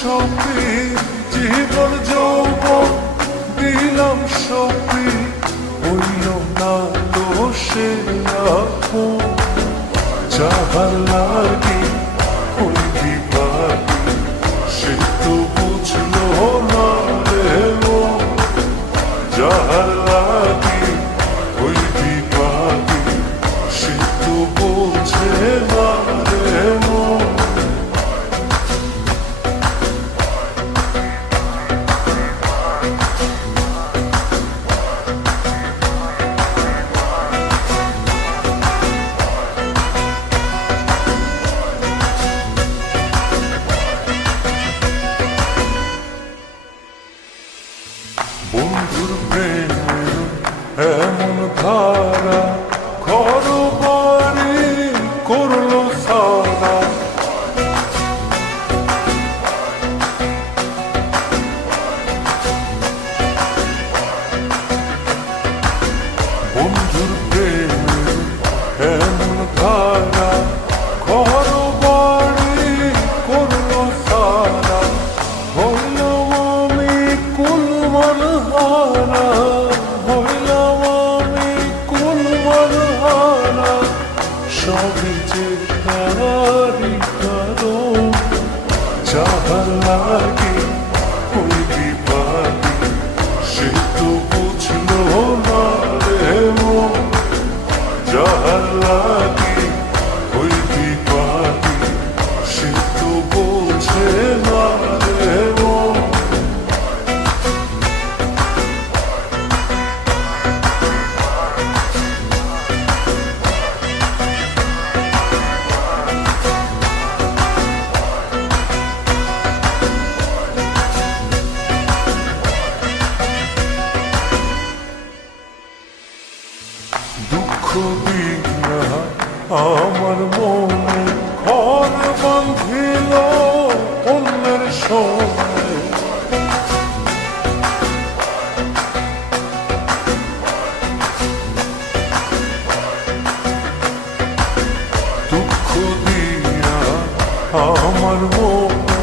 সপি জীবন যৌবন দিলাম সপি হইল না তো সে আপন যাহার লাগি ওই বিভাগী সে তো বুঝলো না রে মন যাহার লাগি ওই বিভাগী সে তো বোঝে না রে মন বন্ধুর প্রেমের এমন ধারা ঘর বাড়ি করলো সারা বন্ধুর প্রেমের এমন ধারা ঘর বাড়ি করলো সারা হইলাম আমি কুলমান হারা হইলাম আমি কুলমান হারা সবই যে তারি কারণ যাহার লাগি ওই বিভাগী সে তো বুঝলো না রে মন যাহার লাগি ওই বিভাগী সে তো বোঝে না রে মন দুঃখ দিয়া আমার মনে ঘর বাঁধিল অন্যের সঙ্গে দুঃখ দিয়া আমার মনে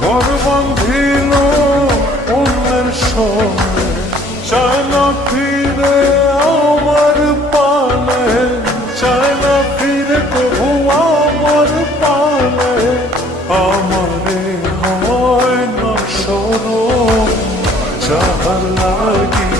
ঘর বাঁধিল অন্যের সঙ্গে চায় না ফিরে আমার পানে চায় না ফিরে কবু আমার পানে আমারে হয় না সরম যাহার লাগি